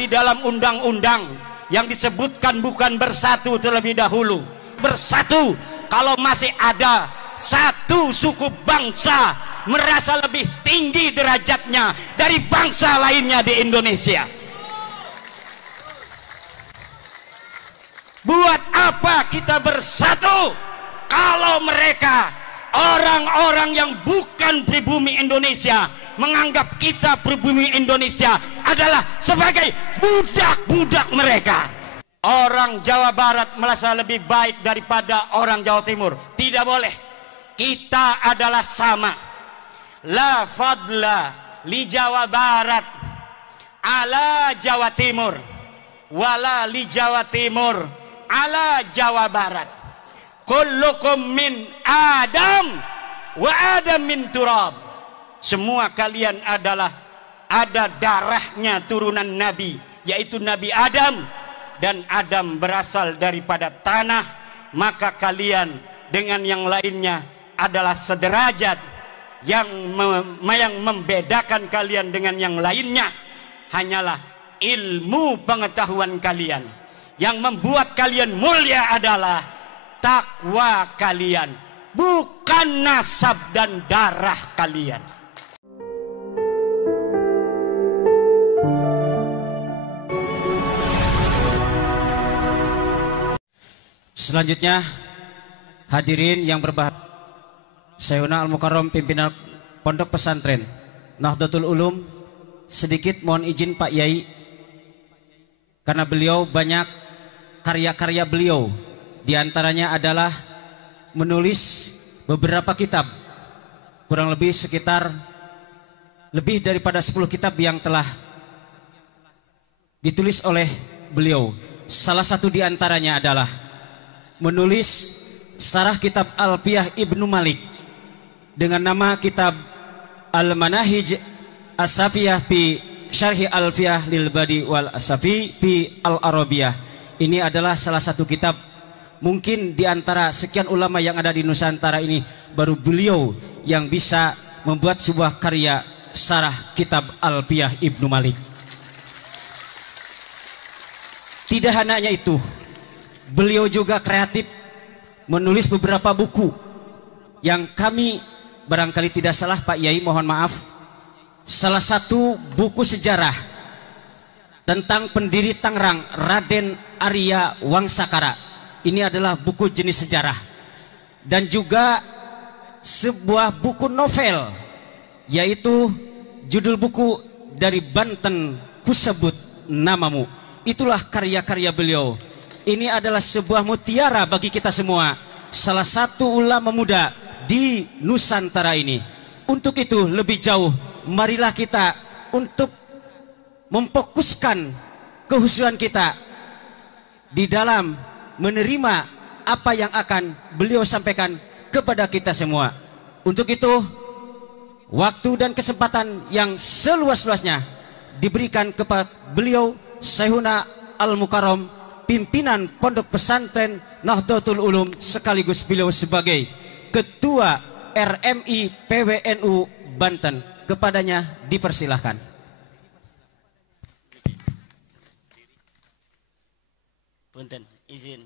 Di dalam undang-undang yang disebutkan bukan bersatu terlebih dahulu. Bersatu kalau masih ada satu suku bangsa merasa lebih tinggi derajatnya dari bangsa lainnya di Indonesia. Buat apa kita bersatu kalau mereka orang-orang yang bukan pribumi Indonesia menganggap kita pribumi Indonesia adalah sebagai budak-budak mereka. Orang Jawa Barat merasa lebih baik daripada orang Jawa Timur. Tidak boleh. Kita adalah sama. La fadla li Jawa Barat ala Jawa Timur, wala li Jawa Timur ala Jawa Barat. Kullukum min Adam wa Adam min turab. Semua kalian adalah ada darahnya turunan Nabi, yaitu Nabi Adam, dan Adam berasal daripada tanah. Maka kalian dengan yang lainnya adalah sederajat. Yang membedakan kalian dengan yang lainnya hanyalah ilmu pengetahuan kalian. Yang membuat kalian mulia adalah takwa kalian, bukan nasab dan darah kalian. Selanjutnya, hadirin yang berbahagia, Syekhuna Al-Mukarram pimpinan Pondok Pesantren Nahdlatul Ulum, sedikit mohon izin Pak Yai, karena beliau banyak karya-karya beliau, diantaranya adalah menulis beberapa kitab, kurang lebih sekitar lebih daripada 10 kitab yang telah ditulis oleh beliau. Salah satu diantaranya adalah menulis Sarah kitab Alfiyah Ibnu Malik dengan nama kitab Al-Manahij As-Safiyah fi Syarhi Alfiyah lil Badi wal Asafi fi Al-Arabiyah. Ini adalah salah satu kitab, mungkin di antara sekian ulama yang ada di Nusantara ini baru beliau yang bisa membuat sebuah karya Sarah kitab Alfiyah Ibnu Malik. Tidak hanya itu, beliau juga kreatif menulis beberapa buku yang kami, barangkali tidak salah Pak Yai, mohon maaf, salah satu buku sejarah tentang pendiri Tangerang, Raden Arya Wangsakara. Ini adalah buku jenis sejarah. Dan juga sebuah buku novel, yaitu judul buku Dari Banten Kusebut Namamu. Itulah karya-karya beliau. Ini adalah sebuah mutiara bagi kita semua, salah satu ulama muda di Nusantara ini. Untuk itu lebih jauh, marilah kita untuk memfokuskan kehusuan kita di dalam menerima apa yang akan beliau sampaikan kepada kita semua. Untuk itu, waktu dan kesempatan yang seluas-luasnya diberikan kepada beliau Syekhuna Al-Mukarram, pimpinan Pondok Pesantren Nahdlatul Ulum, sekaligus beliau sebagai Ketua RMI PWNU Banten. Kepadanya dipersilahkan. Punten, izin.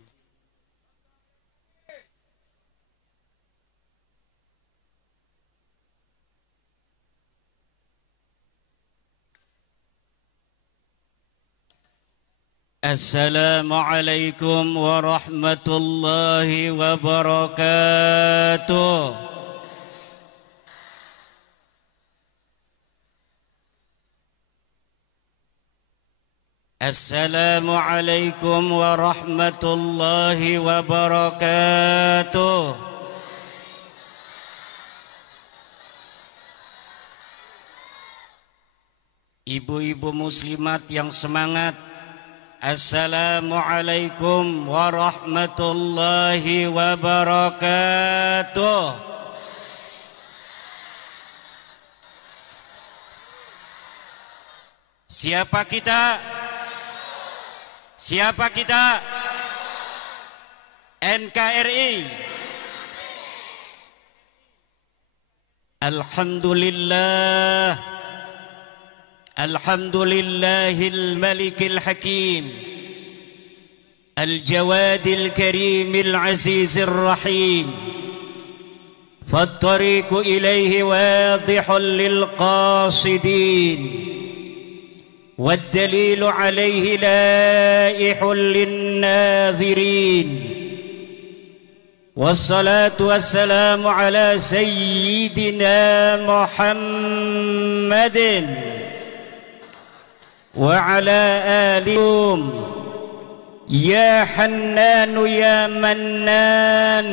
Assalamualaikum warahmatullahi wabarakatuh. Assalamualaikum warahmatullahi wabarakatuh. Ibu-ibu muslimat yang semangat, Assalamualaikum warahmatullahi wabarakatuh. Siapa kita? Siapa kita? NKRI. Alhamdulillah, الحمد لله الملك الحكيم الجواد الكريم العزيز الرحيم، فالطريق إليه واضح للقاصدين، والدليل عليه لائح للناظرين، والصلاة والسلام على سيدنا محمد وعلى آله. يا حنان يا منان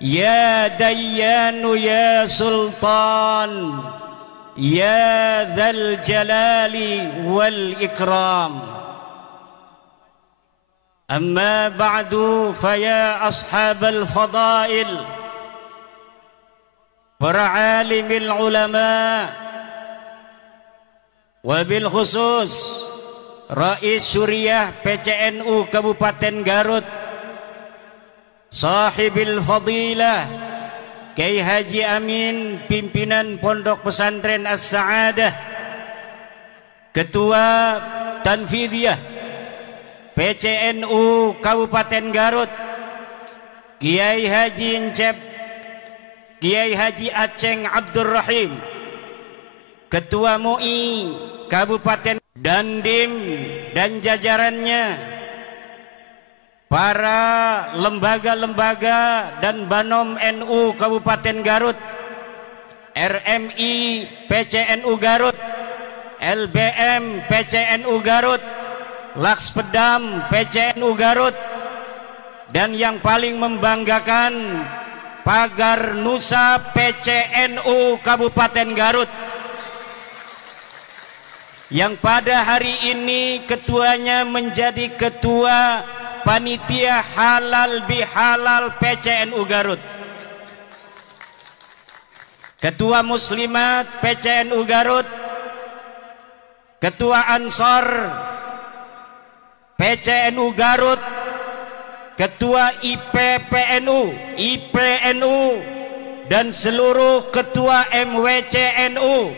يا ديان يا سلطان يا ذا الجلال والإكرام. أما بعد فيا أصحاب الفضائل، para alim ulama, wabil khusus Rais Syuriah PCNU Kabupaten Garut, sahibil fadilah Kiai Haji Amin, pimpinan Pondok Pesantren As-Sa'adah, Ketua Tanfidiyah PCNU Kabupaten Garut, Kiai Haji Encep, Kiai Haji Aceng Abdurrahim, Ketua MUI Kabupaten Dandim dan jajarannya, para lembaga-lembaga dan Banom NU Kabupaten Garut, RMI PCNU Garut, LBM PCNU Garut, Lakspedam PCNU Garut, dan yang paling membanggakan Pagar Nusa PCNU Kabupaten Garut, yang pada hari ini ketuanya menjadi ketua panitia halal bihalal PCNU Garut, ketua muslimat PCNU Garut, ketua Ansor PCNU Garut, ketua IPNU, dan seluruh ketua MWCNU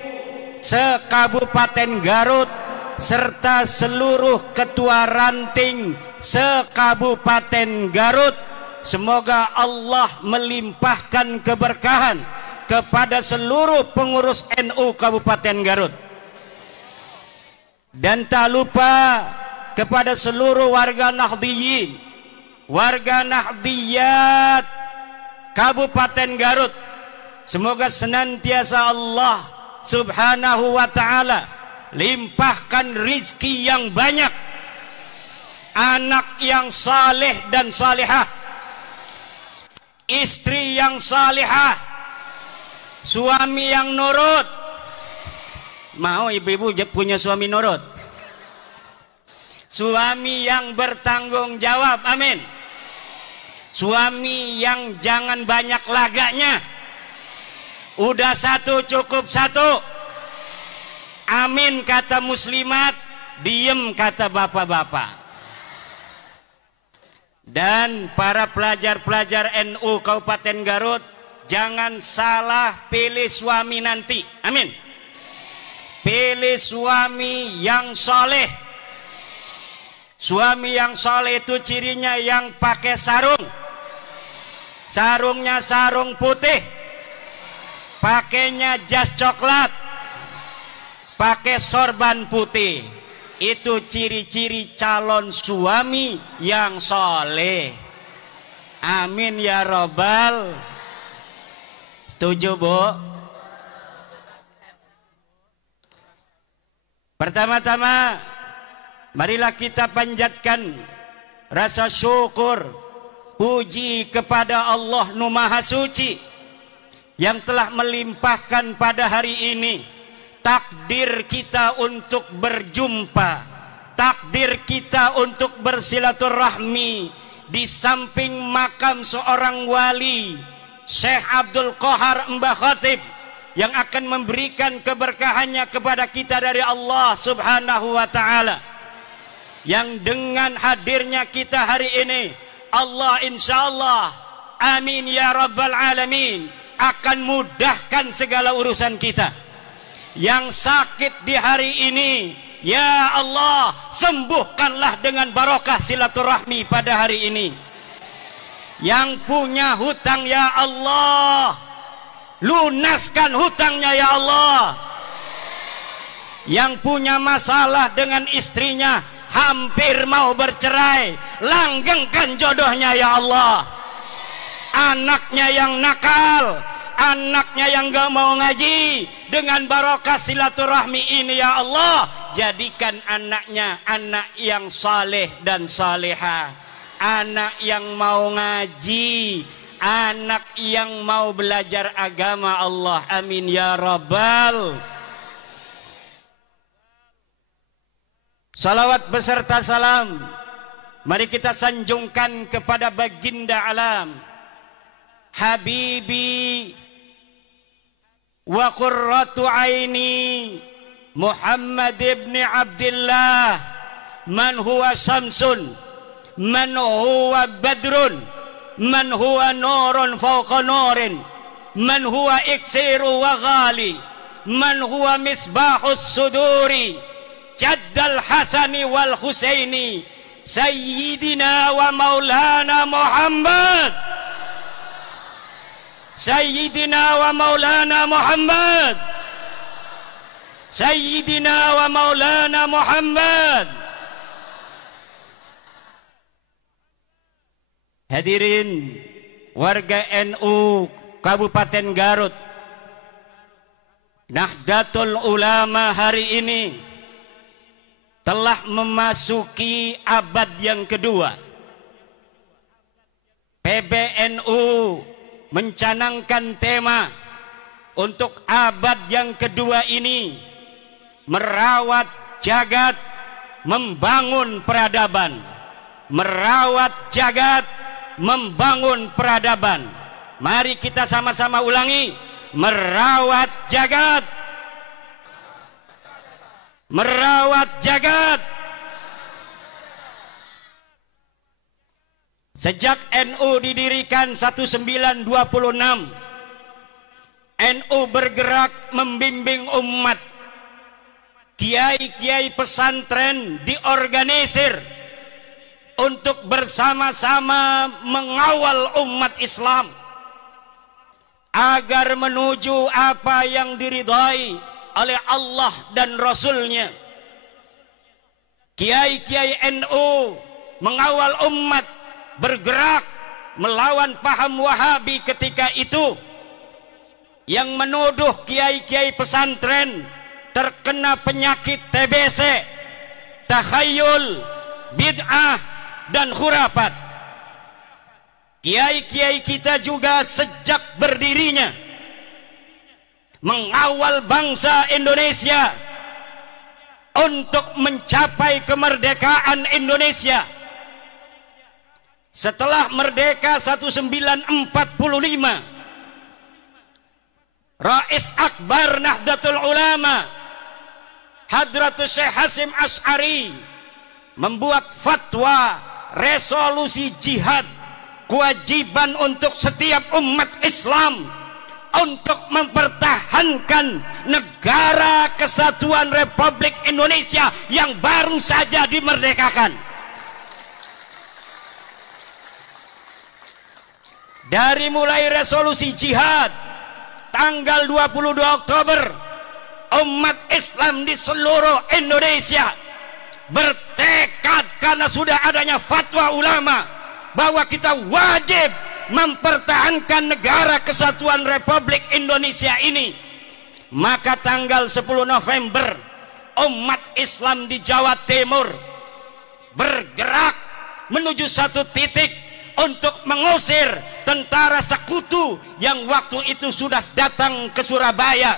se-Kabupaten Garut, serta seluruh ketua ranting se-Kabupaten Garut. Semoga Allah melimpahkan keberkahan kepada seluruh pengurus NU Kabupaten Garut, dan tak lupa kepada seluruh warga Nahdliyin, warga Nahdliyat Kabupaten Garut. Semoga senantiasa Allah Subhanahu wa ta'ala limpahkan rizki yang banyak, anak yang saleh dan salihah, istri yang salihah, suami yang nurut. Mau ibu-ibu punya suami nurut? Suami yang bertanggung jawab, amin. Suami yang jangan banyak laganya, udah satu cukup satu, amin kata muslimat, diem kata bapak-bapak. Dan para pelajar-pelajar NU Kabupaten Garut, jangan salah pilih suami nanti, amin. Pilih suami yang soleh. Suami yang soleh itu cirinya yang pakai sarung, sarungnya sarung putih, pakainya jas coklat, pakai sorban putih. Itu ciri-ciri calon suami yang soleh. Amin ya robbal. Setuju, Bu? Pertama-tama marilah kita panjatkan rasa syukur, puji kepada Allah Nu Maha Suci yang telah melimpahkan pada hari ini takdir kita untuk berjumpa, takdir kita untuk bersilaturahmi di samping makam seorang wali, Syekh Abdul Qahar Mbah Khatib, yang akan memberikan keberkahannya kepada kita dari Allah Subhanahu wa ta'ala. Yang dengan hadirnya kita hari ini, Allah insyaallah, amin ya rabbal alamin, akan mudahkan segala urusan kita. yang sakit di hari ini, ya Allah, sembuhkanlah dengan barokah silaturahmi pada hari ini. Yang punya hutang, ya Allah, lunaskan hutangnya, ya Allah. Yang punya masalah dengan istrinya, hampir mau bercerai, langgengkan jodohnya, ya Allah. Anaknya yang nakal, anaknya yang gak mau ngaji, dengan barokah silaturahmi ini, ya Allah, jadikan anaknya anak yang saleh dan saleha, anak yang mau ngaji, anak yang mau belajar agama Allah. Amin ya rabbal. Salawat beserta salam mari kita sanjungkan kepada baginda alam, habibi wa qurratu aini, Muhammad ibn Abdullah, man huwa syamsun, man huwa badrun, man huwa nurun fawqa nurin, man huwa iksiru wa ghali, man huwa misbahus suduri, jaddal hasani wal husaini, sayyidina wa maulana Muhammad, sayyidina wa maulana Muhammad, sayyidina wa maulana Muhammad. Hadirin warga NU Kabupaten Garut, Nahdlatul Ulama hari ini telah memasuki abad yang kedua. PBNU mencanangkan tema untuk abad yang kedua ini, merawat jagat, membangun peradaban. Merawat jagat, membangun peradaban. Mari kita sama-sama ulangi, merawat jagat, merawat jagat. Sejak NU didirikan 1926, NU bergerak membimbing umat. Kiai-kiai pesantren diorganisir untuk bersama-sama mengawal umat Islam agar menuju apa yang diridhai oleh Allah dan Rasulnya. Kiai-kiai NU mengawal umat bergerak melawan paham Wahabi ketika itu, yang menuduh kiai-kiai pesantren terkena penyakit TBC, takhayul, bid'ah, dan khurafat. Kiai-kiai kita juga sejak berdirinya mengawal bangsa Indonesia untuk mencapai kemerdekaan Indonesia. Setelah merdeka 1945, Rais Akbar Nahdlatul Ulama Hadratus Syekh Hasyim Asy'ari membuat fatwa resolusi jihad, kewajiban untuk setiap umat Islam untuk mempertahankan negara kesatuan Republik Indonesia yang baru saja dimerdekakan. Dari mulai resolusi jihad tanggal 22 Oktober, umat Islam di seluruh Indonesia bertekad karena sudah adanya fatwa ulama bahwa kita wajib mempertahankan negara kesatuan Republik Indonesia ini. Maka tanggal 10 November umat Islam di Jawa Timur bergerak menuju satu titik untuk mengusir tentara sekutu yang waktu itu sudah datang ke Surabaya.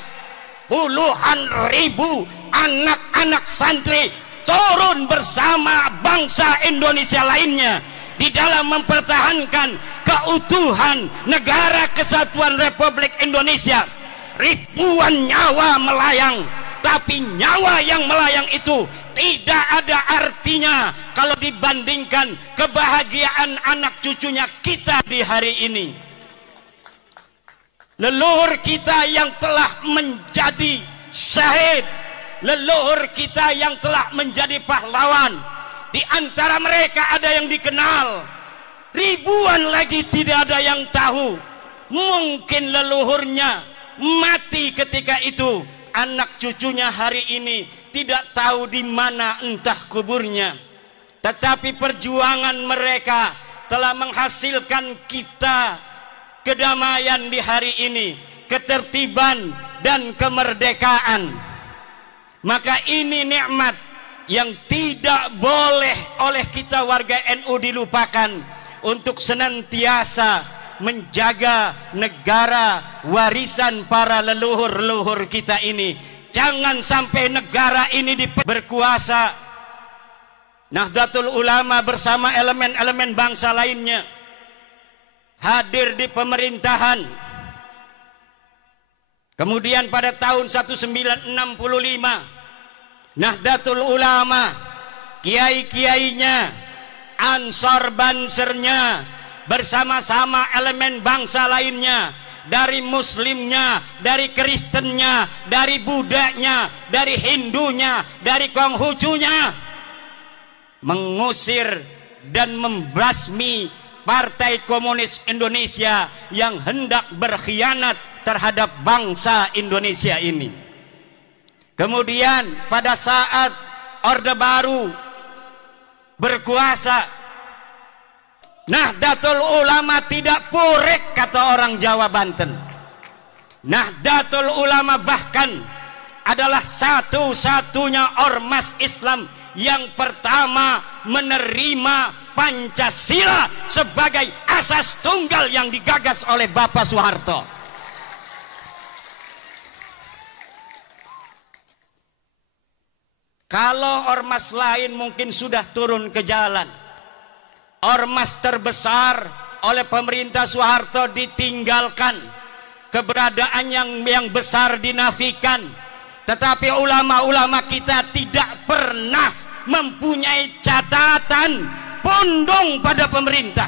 Puluhan ribu anak-anak santri turun bersama bangsa Indonesia lainnya di dalam mempertahankan keutuhan negara kesatuan Republik Indonesia. Ribuan nyawa melayang, tapi nyawa yang melayang itu tidak ada artinya kalau dibandingkan kebahagiaan anak cucunya kita di hari ini. Leluhur kita yang telah menjadi syahid, leluhur kita yang telah menjadi pahlawan. Di antara mereka ada yang dikenal, ribuan lagi tidak ada yang tahu. Mungkin leluhurnya mati ketika itu, anak cucunya hari ini tidak tahu di mana entah kuburnya. Tetapi perjuangan mereka telah menghasilkan kita kedamaian di hari ini, ketertiban dan kemerdekaan. Maka ini nikmat yang tidak boleh oleh kita warga NU dilupakan, untuk senantiasa menjaga negara warisan para leluhur-leluhur kita ini. Jangan sampai negara ini berkuasa. Nahdlatul Ulama bersama elemen-elemen bangsa lainnya hadir di pemerintahan. Kemudian pada tahun 1965 Nahdlatul Ulama, kiai-kiainya, ansor bansernya, bersama-sama elemen bangsa lainnya, dari muslimnya, dari kristennya, dari budanya, dari hindunya, dari konghucunya, mengusir dan membasmi Partai Komunis Indonesia yang hendak berkhianat terhadap bangsa Indonesia ini. Kemudian pada saat Orde Baru berkuasa, Nahdlatul Ulama tidak purek, kata orang Jawa Banten. Nahdlatul Ulama bahkan adalah satu-satunya ormas Islam yang pertama menerima Pancasila sebagai asas tunggal yang digagas oleh Bapak Soeharto. Kalau ormas lain mungkin sudah turun ke jalan, ormas terbesar oleh pemerintah Soeharto ditinggalkan, keberadaan yang besar dinafikan. Tetapi ulama-ulama kita tidak pernah mempunyai catatan pondong pada pemerintah.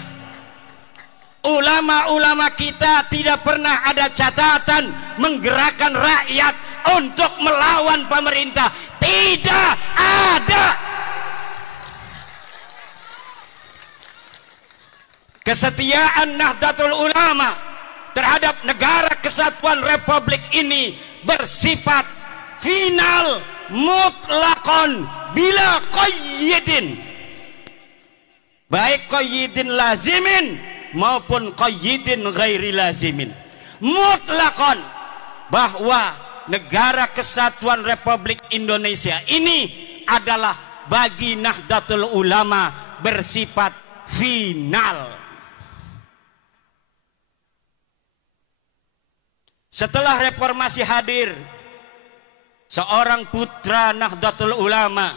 Ulama-ulama kita tidak pernah ada catatan menggerakkan rakyat untuk melawan pemerintah. Tidak ada. Kesetiaan Nahdlatul Ulama terhadap negara kesatuan Republik ini bersifat final, mutlakon, bila qayyidin, baik qayyidin lazimin maupun qayyidin ghairi lazimin. Mutlakon, bahwa negara kesatuan Republik Indonesia ini adalah bagi Nahdlatul Ulama bersifat final. Setelah reformasi hadir seorang putra Nahdlatul Ulama,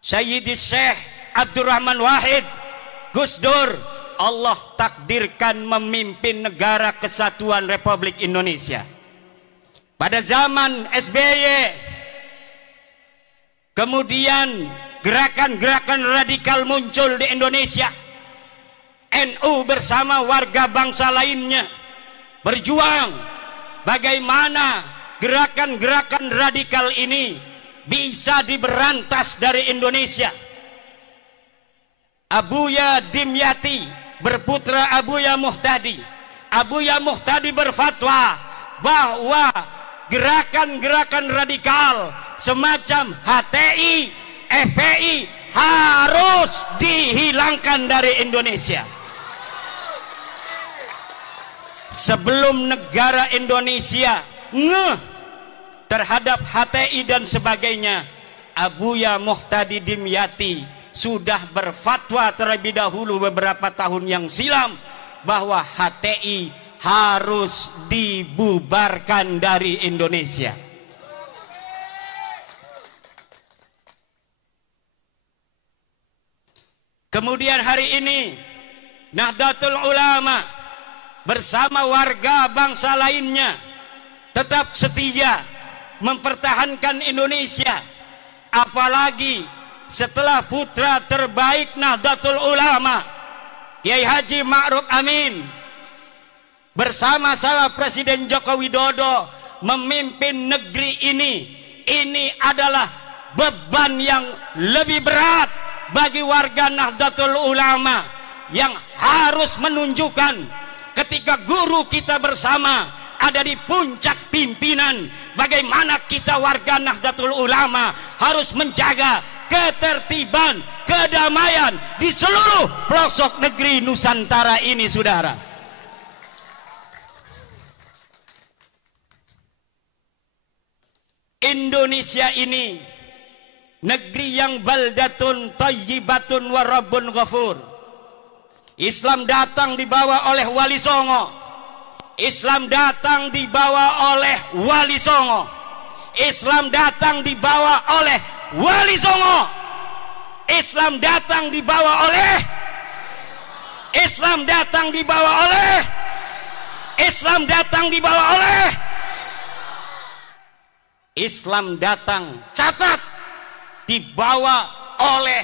Sayyidi Syekh Abdurrahman Wahid, Gus Dur, Allah takdirkan memimpin negara kesatuan Republik Indonesia. Pada zaman SBY, kemudian gerakan-gerakan radikal muncul di Indonesia. NU bersama warga bangsa lainnya berjuang bagaimana gerakan-gerakan radikal ini bisa diberantas dari Indonesia. Abuya Dimyati berputra Abuya Muhtadi. Abuya Muhtadi berfatwa bahwa gerakan-gerakan radikal semacam HTI, FPI harus dihilangkan dari Indonesia. Sebelum negara Indonesia ngeh terhadap HTI dan sebagainya, Abuya Muhtadi Dimyati sudah berfatwa terlebih dahulu beberapa tahun yang silam bahwa HTI harus dibubarkan dari Indonesia. Kemudian hari ini Nahdlatul Ulama bersama warga bangsa lainnya tetap setia mempertahankan Indonesia, apalagi setelah putra terbaik Nahdlatul Ulama Kiai Haji Ma'ruf Amin bersama-sama Presiden Joko Widodo memimpin negeri ini adalah beban yang lebih berat bagi warga Nahdlatul Ulama yang harus menunjukkan ketika guru kita bersama ada di puncak pimpinan, bagaimana kita warga Nahdlatul Ulama harus menjaga ketertiban, kedamaian di seluruh pelosok negeri Nusantara ini, saudara. Indonesia ini negeri yang baldatun thayyibatun wa rabbun ghafur. Islam datang dibawa oleh Wali Songo. Islam datang dibawa oleh Wali Songo. Islam datang dibawa oleh Wali Songo. Islam datang dibawa oleh Islam datang dibawa oleh Islam datang dibawa oleh Islam datang, catat, dibawa oleh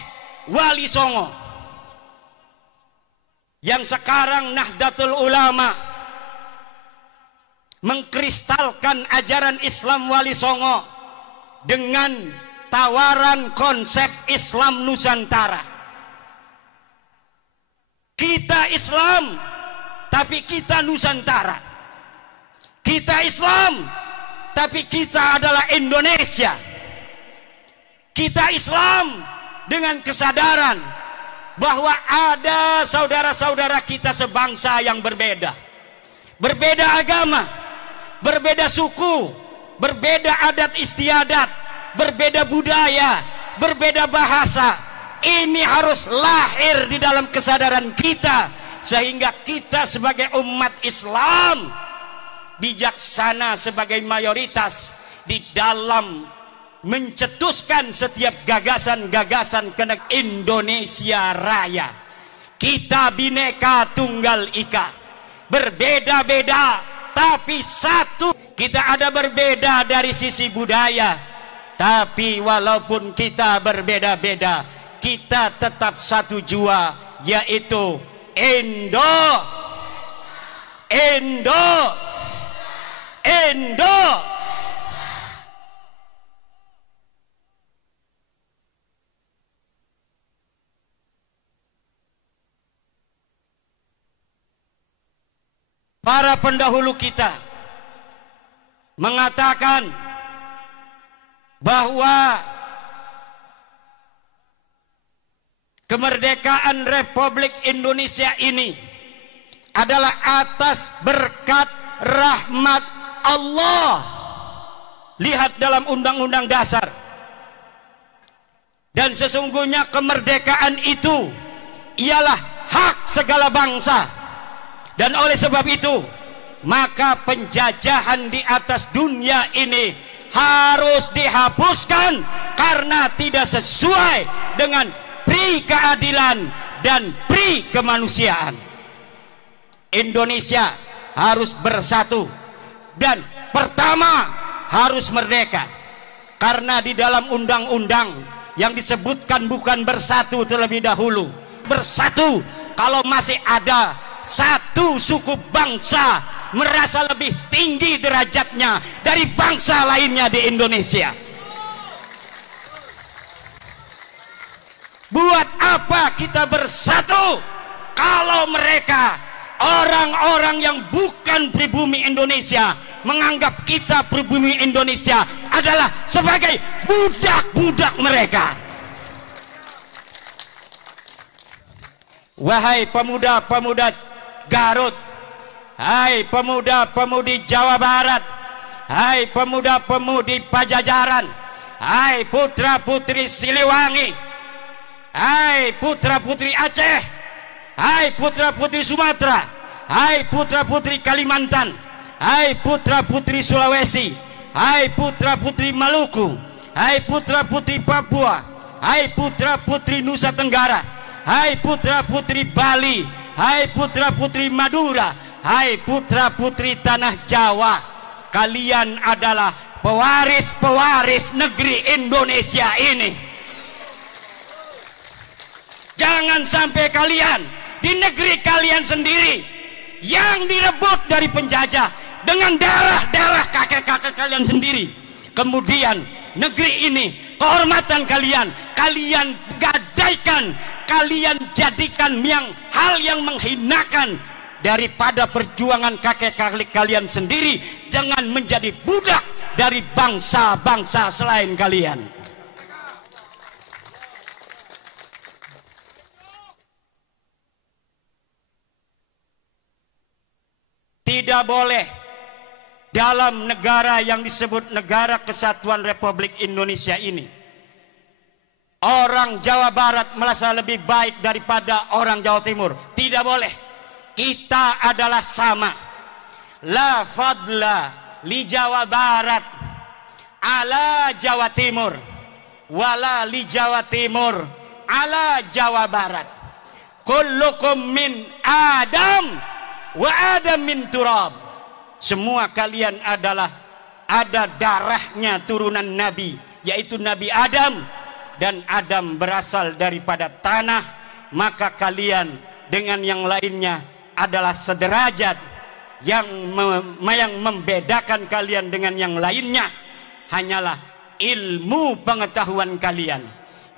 Wali Songo. Yang sekarang Nahdlatul Ulama mengkristalkan ajaran Islam Wali Songo dengan tawaran konsep Islam Nusantara. Kita Islam, tapi kita Nusantara. Kita Islam, tapi kita adalah Indonesia. Kita Islam dengan kesadaran bahwa ada saudara-saudara kita sebangsa yang berbeda. Berbeda agama, berbeda suku, berbeda adat istiadat, berbeda budaya, berbeda bahasa. Ini harus lahir di dalam kesadaran kita, sehingga kita sebagai umat Islam bijaksana sebagai mayoritas di dalam mencetuskan setiap gagasan-gagasan ke Indonesia Raya. Kita Bhinneka Tunggal Ika, berbeda-beda tapi satu. Kita ada berbeda dari sisi budaya, tapi walaupun kita berbeda-beda, kita tetap satu jua, yaitu Indo. Para pendahulu kita mengatakan bahwa kemerdekaan Republik Indonesia ini adalah atas berkat rahmat Allah. Lihat dalam Undang-Undang Dasar. Dan sesungguhnya kemerdekaan itu ialah hak segala bangsa. Dan oleh sebab itu, maka penjajahan di atas dunia ini harus dihapuskan karena tidak sesuai dengan pri keadilan dan pri kemanusiaan. Indonesia harus bersatu, dan pertama harus merdeka, karena di dalam undang-undang yang disebutkan bukan bersatu terlebih dahulu. Bersatu kalau masih ada satu suku bangsa merasa lebih tinggi derajatnya dari bangsa lainnya di Indonesia. Buat apa kita bersatu kalau mereka, orang-orang yang bukan pribumi Indonesia, menganggap kita pribumi Indonesia adalah sebagai budak-budak mereka. Wahai pemuda-pemuda Garut, hai pemuda-pemudi Jawa Barat, hai pemuda-pemudi Pajajaran, hai putra-putri Siliwangi, hai putra-putri Aceh, hai putra-putri Sumatera, hai putra-putri Kalimantan, hai putra-putri Sulawesi, hai putra-putri Maluku, hai putra-putri Papua, hai putra-putri Nusa Tenggara, hai putra-putri Bali, hai putra-putri Madura, hai putra-putri tanah Jawa. Kalian adalah pewaris-pewaris negeri Indonesia ini. Jangan sampai kalian di negeri kalian sendiri yang direbut dari penjajah dengan darah-darah kakek-kakek kalian sendiri. Kemudian negeri ini, kehormatan kalian, kalian gadaikan, kalian jadikan hal yang menghinakan. Daripada perjuangan kakek-kakek kalian sendiri, jangan menjadi budak dari bangsa-bangsa selain kalian. Tidak boleh dalam negara yang disebut Negara Kesatuan Republik Indonesia ini, orang Jawa Barat merasa lebih baik daripada orang Jawa Timur. Tidak boleh. Kita adalah sama. La fadla li Jawa Barat ala Jawa Timur, wala li Jawa Timur ala Jawa Barat. Kullukum min Adam wa Adam min turab. Semua kalian adalah ada darahnya turunan Nabi, yaitu Nabi Adam, dan Adam berasal daripada tanah. Maka kalian dengan yang lainnya adalah sederajat. Yang membedakan kalian dengan yang lainnya hanyalah ilmu pengetahuan kalian.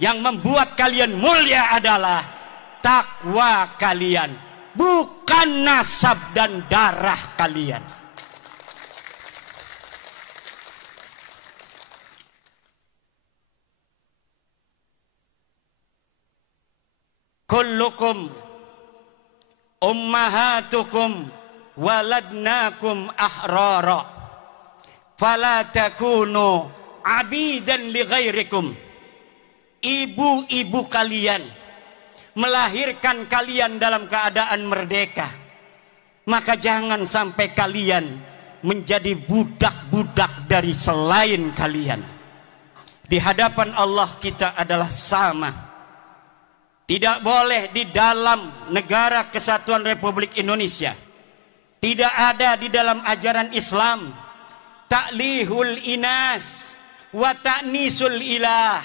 Yang membuat kalian mulia adalah takwa kalian, bukan nasab dan darah kalian. Kullukum ummahatukum waladnakum ahrara fala takunu abidan li ghairikum. Ibu-ibu kalian melahirkan kalian dalam keadaan merdeka, maka jangan sampai kalian menjadi budak-budak dari selain kalian. Di hadapan Allah kita adalah sama. Tidak boleh di dalam Negara Kesatuan Republik Indonesia, tidak ada di dalam ajaran Islam ta'lihul inas wa ta'nisul ilah.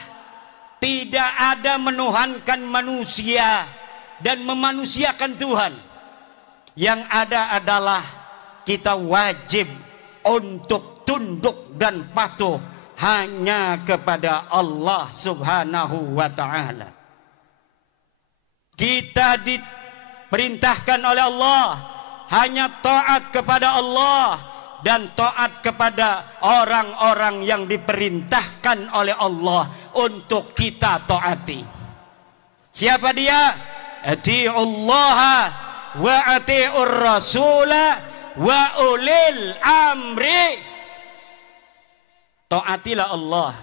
Tidak ada menuhankan manusia dan memanusiakan Tuhan. Yang ada adalah kita wajib untuk tunduk dan patuh hanya kepada Allah Subhanahu wa ta'ala. Kita diperintahkan oleh Allah hanya taat kepada Allah dan taat kepada orang-orang yang diperintahkan oleh Allah untuk kita taati. Siapa dia? Ati'ullaha wa ati'ur rasula wa ulil amri. Taatilah Allah,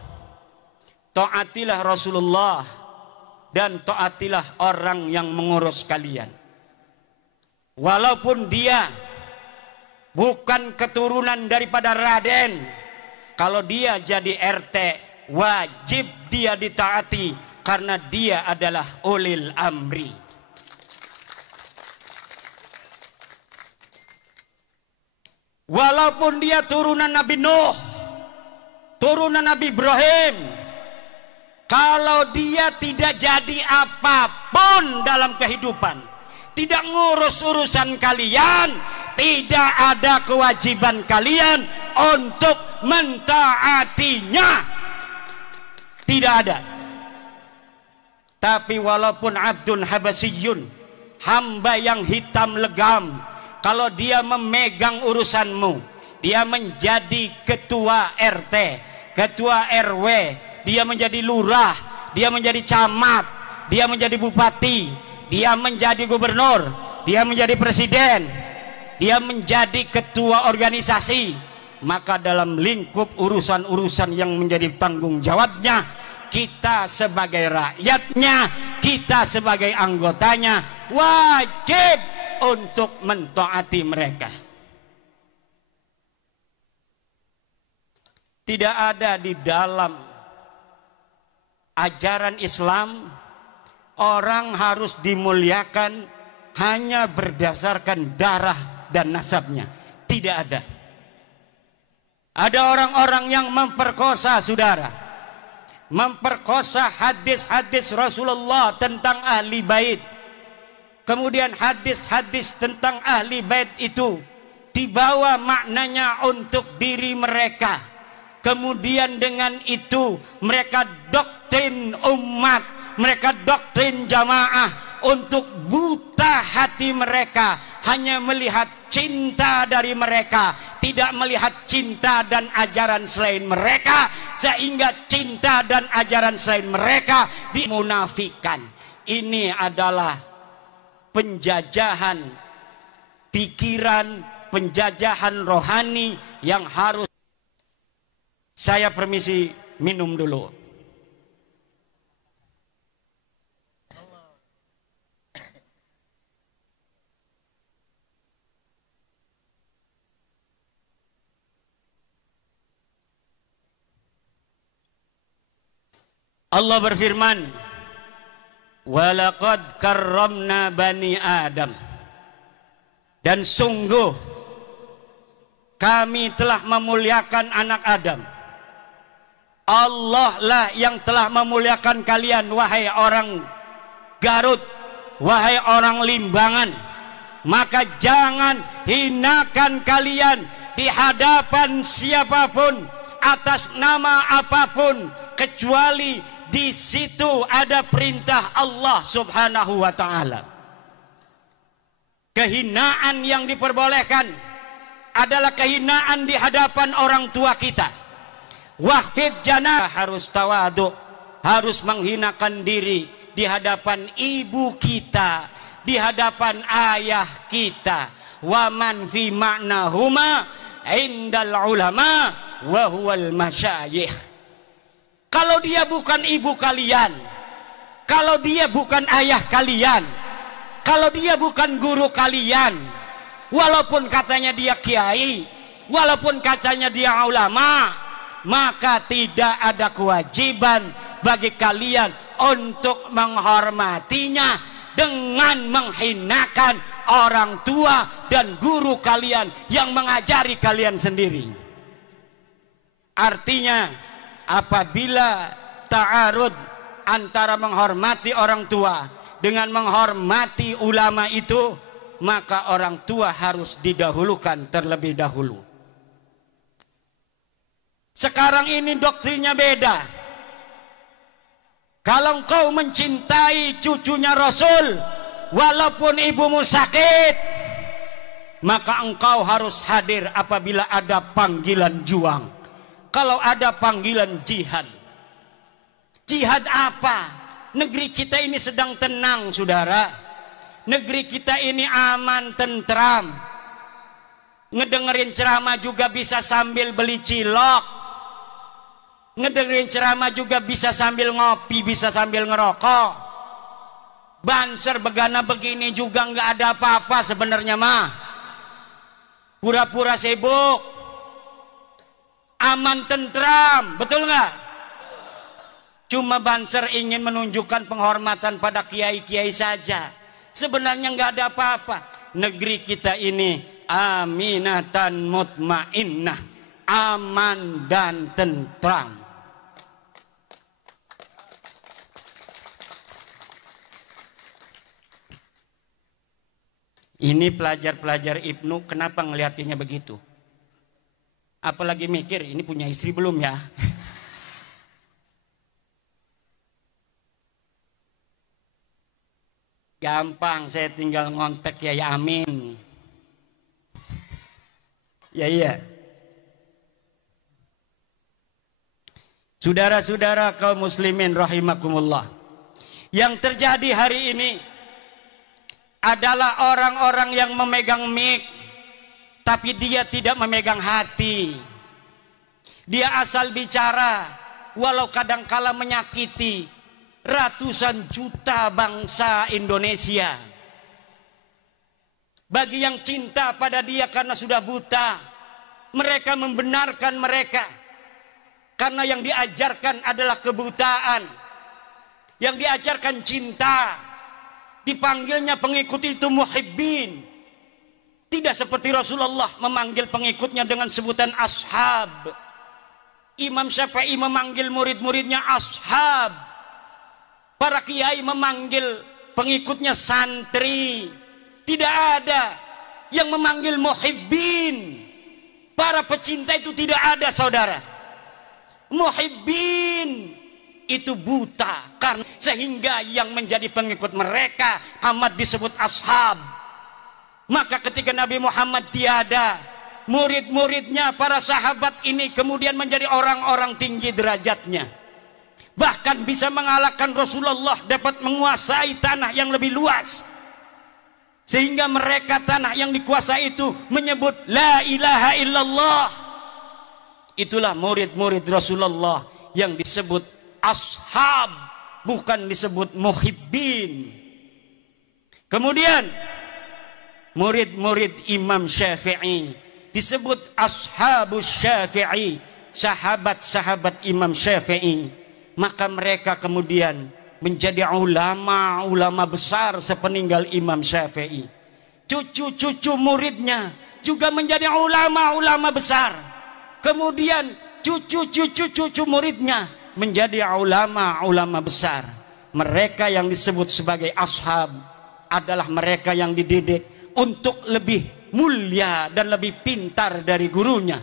taatilah Rasulullah, dan taatilah orang yang mengurus kalian. Walaupun dia bukan keturunan daripada Raden, kalau dia jadi RT wajib dia ditaati karena dia adalah ulil amri. Walaupun dia turunan Nabi Nuh, turunan Nabi Ibrahim, kalau dia tidak jadi apapun dalam kehidupan, tidak ngurus urusan kalian, tidak ada kewajiban kalian untuk mentaatinya. Tidak ada. Tapi walaupun abdun habasiyun, hamba yang hitam legam, kalau dia memegang urusanmu, dia menjadi ketua RT, ketua RW, dia menjadi lurah, dia menjadi camat, dia menjadi bupati, dia menjadi gubernur, dia menjadi presiden, dia menjadi ketua organisasi. Maka dalam lingkup urusan-urusan yang menjadi tanggung jawabnya, kita sebagai rakyatnya, kita sebagai anggotanya wajib untuk mentaati mereka. Tidak ada di dalam ajaran Islam orang harus dimuliakan hanya berdasarkan darah dan nasabnya. Tidak ada. Ada orang-orang yang memperkosa saudara, memperkosa hadis-hadis Rasulullah tentang ahli bait. Kemudian hadis-hadis tentang ahli bait itu dibawa maknanya untuk diri mereka. Kemudian dengan itu mereka doktrin umat, mereka doktrin jamaah untuk buta hati mereka, hanya melihat cinta dari mereka, tidak melihat cinta dan ajaran selain mereka, sehingga cinta dan ajaran selain mereka dimunafikan. Ini adalah penjajahan pikiran, penjajahan rohani yang harus. Saya permisi minum dulu. Allah berfirman, "Walaqad karramna bani Adam." Dan sungguh kami telah memuliakan anak Adam. Allah lah yang telah memuliakan kalian, wahai orang Garut, wahai orang Limbangan. Maka jangan hinakan kalian di hadapan siapapun atas nama apapun, kecuali di situ ada perintah Allah Subhanahu wa taala. Kehinaan yang diperbolehkan adalah kehinaan di hadapan orang tua kita. Waqfid janah, harus tawadu, harus menghinakan diri di hadapan ibu kita, di hadapan ayah kita. Wa man fi ma'nahuma indal ulama wa huwal masyayikh. Kalau dia bukan ibu kalian, kalau dia bukan ayah kalian, kalau dia bukan guru kalian, walaupun katanya dia kiai, walaupun katanya dia ulama, maka tidak ada kewajiban bagi kalian untuk menghormatinya dengan menghinakan orang tua dan guru kalian yang mengajari kalian sendiri. Artinya apabila ta'arud antara menghormati orang tua dengan menghormati ulama itu, maka orang tua harus didahulukan terlebih dahulu. Sekarang ini doktrinnya beda. Kalau engkau mencintai cucunya Rasul, walaupun ibumu sakit, maka engkau harus hadir apabila ada panggilan juang. Kalau ada panggilan jihad. Jihad apa? Negeri kita ini sedang tenang, saudara. Negeri kita ini aman, tentram. Ngedengerin ceramah juga bisa sambil beli cilok. Ngedengerin ceramah juga bisa sambil ngopi, bisa sambil ngerokok. Banser begana begini juga nggak ada apa-apa sebenarnya mah. Pura-pura sibuk. Aman tentram, betul nggak? Cuma Banser ingin menunjukkan penghormatan pada kiai-kiai saja. Sebenarnya nggak ada apa-apa. Negeri kita ini aminatan mutmainnah, aman dan tentram. Ini pelajar-pelajar Ibnu kenapa ngeliatinnya begitu? Apalagi mikir ini punya istri belum ya? Gampang, saya tinggal ngontek ya Amin. Ya iya. Saudara-saudara kaum muslimin rahimakumullah. Yang terjadi hari ini adalah orang-orang yang memegang mic, tapi dia tidak memegang hati. Dia asal bicara, walau kadangkala menyakiti ratusan juta bangsa Indonesia. Bagi yang cinta pada dia karena sudah buta, mereka membenarkan mereka. Karena yang diajarkan adalah kebutaan. Yang diajarkan cinta. Dipanggilnya pengikut itu muhibbin. Tidak seperti Rasulullah memanggil pengikutnya dengan sebutan ashab. Imam Syafi'i memanggil murid-muridnya ashab. Para kiai memanggil pengikutnya santri. Tidak ada. yang memanggil muhibbin. Para pecinta itu tidak ada, saudara. Muhibbin itu buta, karena sehingga yang menjadi pengikut mereka amat disebut ashab. Maka ketika Nabi Muhammad tiada, murid-muridnya para sahabat ini kemudian menjadi orang-orang tinggi derajatnya, bahkan bisa mengalahkan Rasulullah, dapat menguasai tanah yang lebih luas, sehingga mereka tanah yang dikuasai itu menyebut la ilaha illallah. Itulah murid-murid Rasulullah yang disebut ashab, bukan disebut muhibbin. Kemudian murid-murid Imam Syafi'i disebut ashabus Syafi'i, sahabat-sahabat Imam Syafi'i. Maka mereka kemudian menjadi ulama-ulama besar sepeninggal Imam Syafi'i. Cucu-cucu muridnya juga menjadi ulama-ulama besar. Kemudian cucu-cucu muridnya menjadi ulama-ulama besar. Mereka yang disebut sebagai ashab adalah mereka yang dididik untuk lebih mulia dan lebih pintar dari gurunya.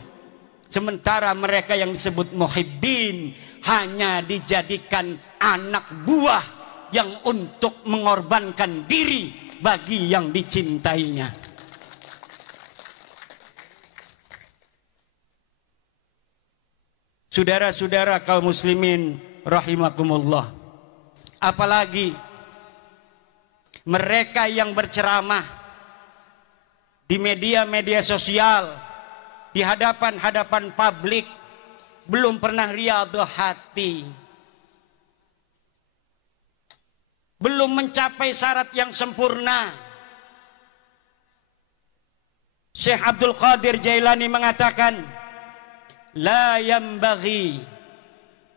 Sementara mereka yang disebut muhibbin hanya dijadikan anak buah yang untuk mengorbankan diri bagi yang dicintainya. Saudara-saudara kaum muslimin rahimakumullah, apalagi mereka yang berceramah di media-media sosial, di hadapan publik, belum pernah riyadhah hati, belum mencapai syarat yang sempurna. Syekh Abdul Qadir Jailani mengatakan, la yambaghi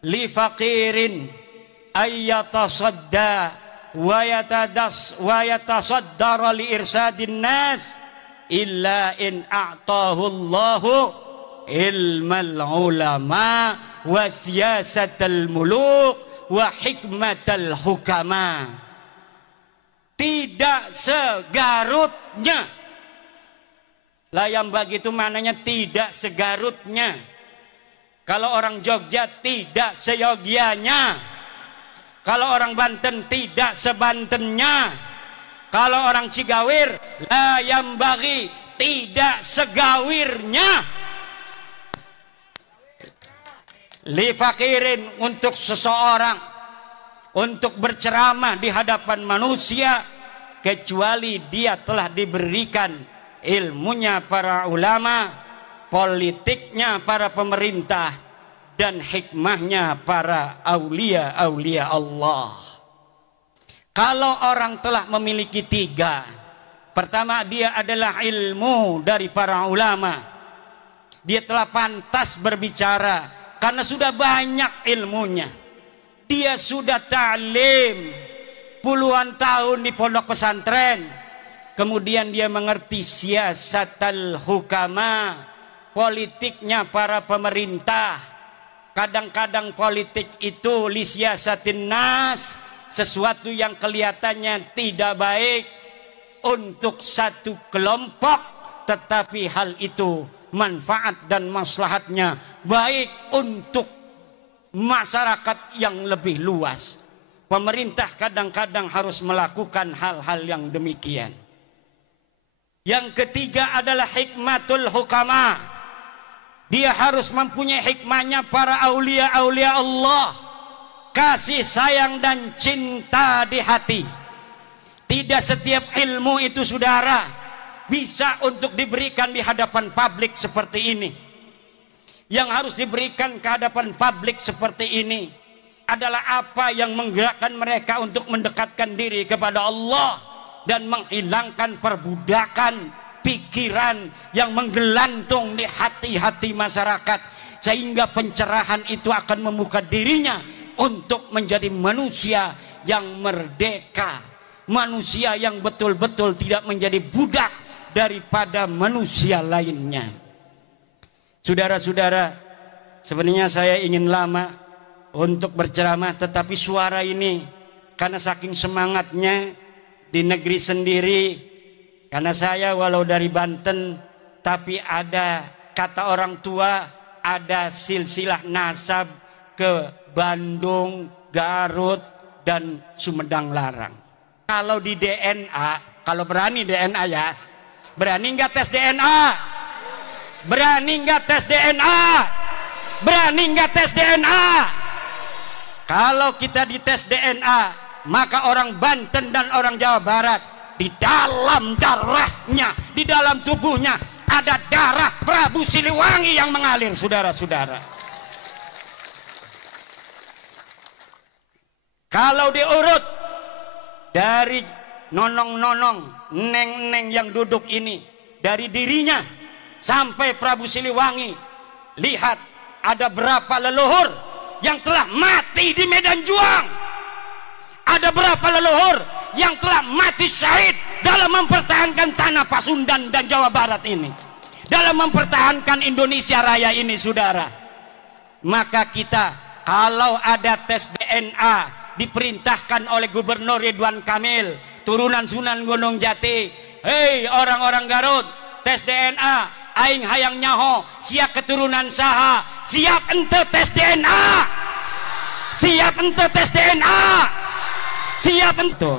li faqirin ayyatasadda wa yatasaddara li irsadin nas illa in a'tahu Allahu ilmal ulama wa siyasatal muluk wa hikmatal hukama. Tidak segarutnya. Layam bagi itu maknanya tidak segarutnya. Kalau orang Jogja tidak seyogianya. Kalau orang Banten tidak sebantennya. Kalau orang Cigawir layam bagi tidak segawirnya. Li fakirin, untuk seseorang untuk berceramah di hadapan manusia kecuali dia telah diberikan ilmunya para ulama, politiknya para pemerintah, dan hikmahnya para aulia-aulia Allah. Kalau orang telah memiliki tiga, pertama dia adalah ilmu dari para ulama, dia telah pantas berbicara karena sudah banyak ilmunya. Dia sudah ta'lim puluhan tahun di pondok pesantren. Kemudian dia mengerti siyasatal hukama, politiknya para pemerintah. Kadang-kadang politik itu li siyasatin nas, sesuatu yang kelihatannya tidak baik untuk satu kelompok, tetapi hal itu manfaat dan maslahatnya baik untuk masyarakat yang lebih luas. Pemerintah kadang-kadang harus melakukan hal-hal yang demikian. Yang ketiga adalah hikmatul hukama. Dia harus mempunyai hikmahnya para aulia-aulia Allah, kasih sayang dan cinta di hati. Tidak setiap ilmu itu, saudara, bisa untuk diberikan di hadapan publik seperti ini. Yang harus diberikan ke hadapan publik seperti ini adalah apa yang menggerakkan mereka untuk mendekatkan diri kepada Allah dan menghilangkan perbudakan pikiran yang menggelantung di hati-hati masyarakat, sehingga pencerahan itu akan membuka dirinya untuk menjadi manusia yang merdeka, manusia yang betul-betul tidak menjadi budak daripada manusia lainnya. Saudara-saudara, sebenarnya saya ingin lama untuk berceramah, tetapi suara ini karena saking semangatnya di negeri sendiri Karena saya walau dari Banten, tapi ada kata orang tua, ada silsilah nasab ke Bandung, Garut, dan Sumedang Larang. Kalau di DNA, kalau berani DNA ya, berani nggak tes DNA? Berani nggak tes DNA? Berani nggak tes DNA? Kalau kita dites DNA, maka orang Banten dan orang Jawa Barat, di dalam darahnya, di dalam tubuhnya ada darah Prabu Siliwangi yang mengalir, saudara-saudara. Kalau diurut dari nonong-nonong, neng-neng yang duduk ini, dari dirinya sampai Prabu Siliwangi, lihat ada berapa leluhur yang telah mati di medan juang. Ada berapa leluhur yang telah mati syahid dalam mempertahankan tanah Pasundan dan Jawa Barat ini, dalam mempertahankan Indonesia Raya ini, saudara. Maka kita kalau ada tes DNA diperintahkan oleh Gubernur Ridwan Kamil, turunan Sunan Gunung Jati, hei orang-orang Garut, tes DNA, aing hayang nyaho, siap keturunan saha, siap ente tes DNA, siap ente tes DNA, siap ente.